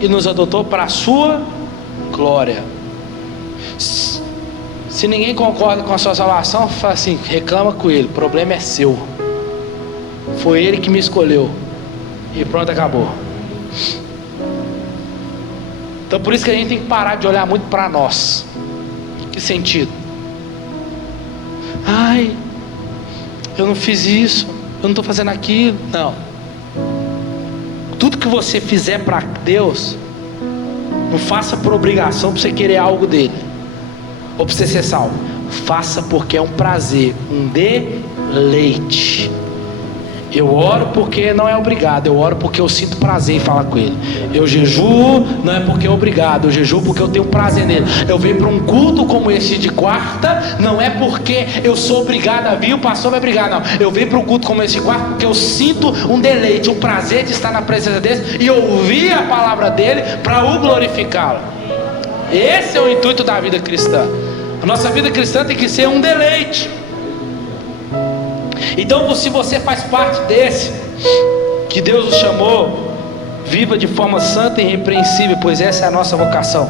e nos adotou para a sua glória. Se ninguém concorda com a sua salvação, fala assim, reclama com ele, o problema é seu. Foi ele que me escolheu. E pronto, acabou. Então por isso que a gente tem que parar de olhar muito para nós. Que sentido? Ai, eu não fiz isso, eu não estou fazendo aquilo. Não. Tudo que você fizer para Deus, não faça por obrigação para você querer algo dele, ou para você ser salvo. Faça porque é um prazer, um deleite. Eu oro porque não é obrigado, eu oro porque eu sinto prazer em falar com ele. Eu jejuo não é porque é obrigado, eu jejuo porque eu tenho prazer nele. Eu venho para um culto como esse de quarta, não é porque eu sou obrigado a vir, o pastor vai brigar, não. Eu venho para um culto como esse de quarta porque eu sinto um deleite, um prazer de estar na presença dele e ouvir a palavra dele para o glorificá-lo. Esse é o intuito da vida cristã. A nossa vida cristã tem que ser um deleite. Então, se você faz parte desse, que Deus nos chamou, viva de forma santa e irrepreensível, pois essa é a nossa vocação.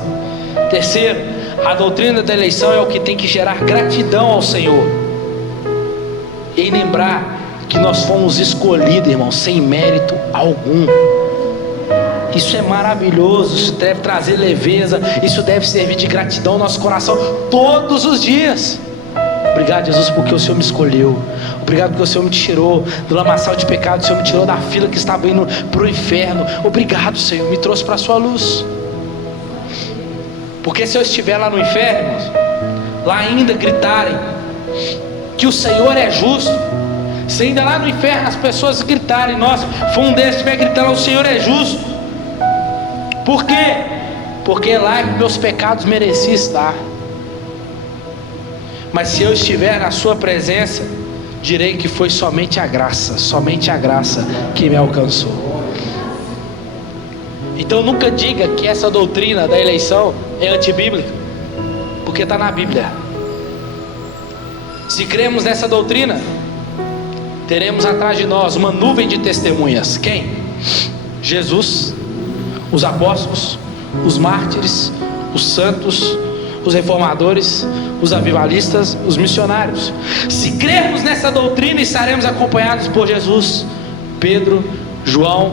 Terceiro, a doutrina da eleição é o que tem que gerar gratidão ao Senhor, e lembrar que nós fomos escolhidos, irmão, sem mérito algum. Isso é maravilhoso, isso deve trazer leveza, isso deve servir de gratidão ao nosso coração todos os dias. Obrigado, Jesus, porque o Senhor me escolheu. Obrigado porque o Senhor me tirou do lamaçal de pecado. O Senhor me tirou da fila que estava indo para o inferno. Obrigado, Senhor, me trouxe para a sua luz. Porque se eu estiver lá no inferno, irmãos, lá ainda gritarem que o Senhor é justo, se ainda lá no inferno as pessoas gritarem, nossa, foi um desses que estiver gritando, o Senhor é justo. Por quê? Porque lá é que meus pecados mereciam estar. Mas se eu estiver na sua presença, direi que foi somente a graça que me alcançou. Então nunca diga que essa doutrina da eleição é antibíblica, porque está na Bíblia. Se cremos nessa doutrina, teremos atrás de nós uma nuvem de testemunhas. Quem? Jesus, os apóstolos, os mártires, os santos, os reformadores, os avivalistas, os missionários. Se crermos nessa doutrina, estaremos acompanhados por Jesus, Pedro, João,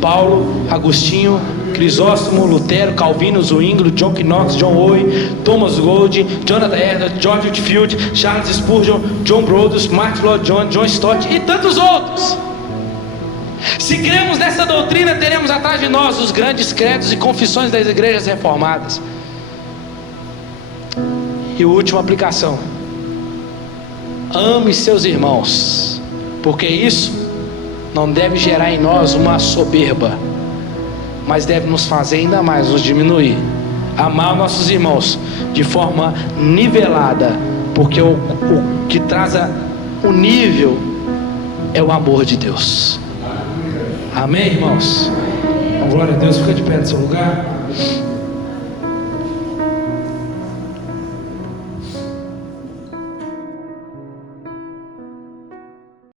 Paulo, Agostinho, Crisóstomo, Lutero, Calvino, Zwingli, John Knox, John Owen, Thomas Gold, Jonathan Edwards, George Whitefield, Charles Spurgeon, John Brodus, Martin Lloyd Jones, John Stott e tantos outros. Se cremos nessa doutrina, teremos atrás de nós os grandes credos e confissões das igrejas reformadas. E a última aplicação: ame seus irmãos, porque isso não deve gerar em nós uma soberba, mas deve nos fazer ainda mais, nos diminuir. Amar nossos irmãos de forma nivelada, porque o que traz o nível é o amor de Deus. Amém, irmãos? Glória a Deus. Fica de pé no seu lugar.